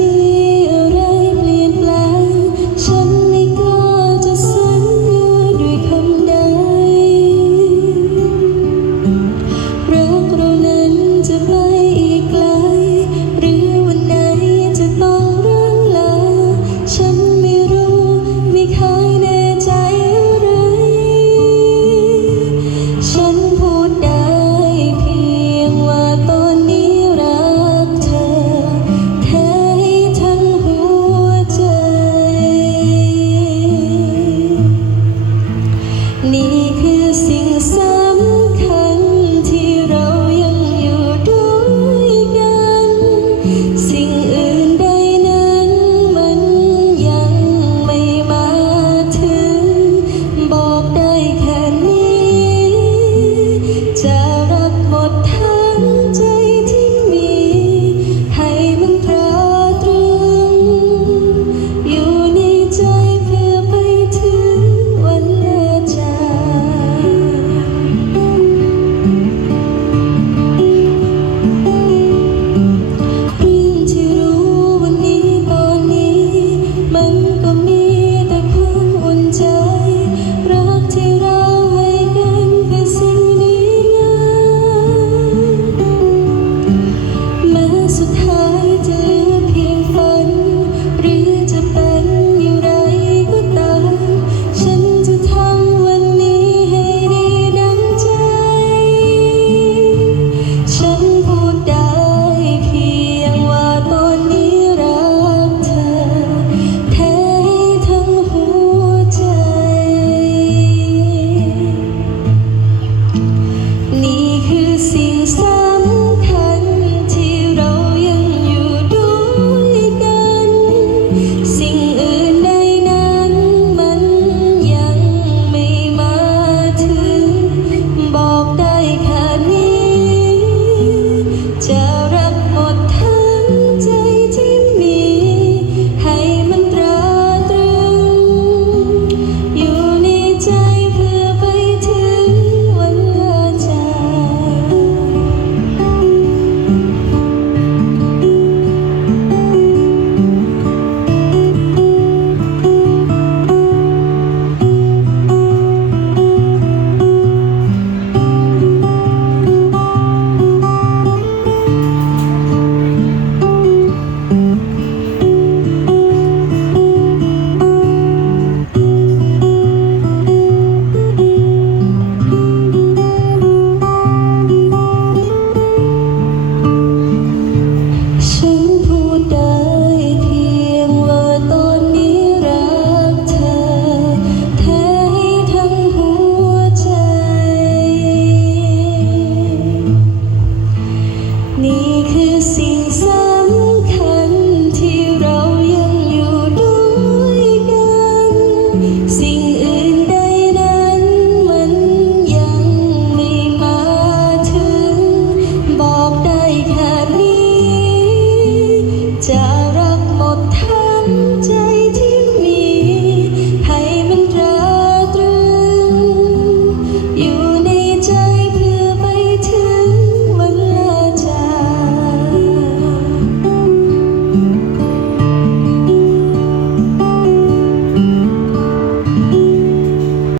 me. จะรับหมดท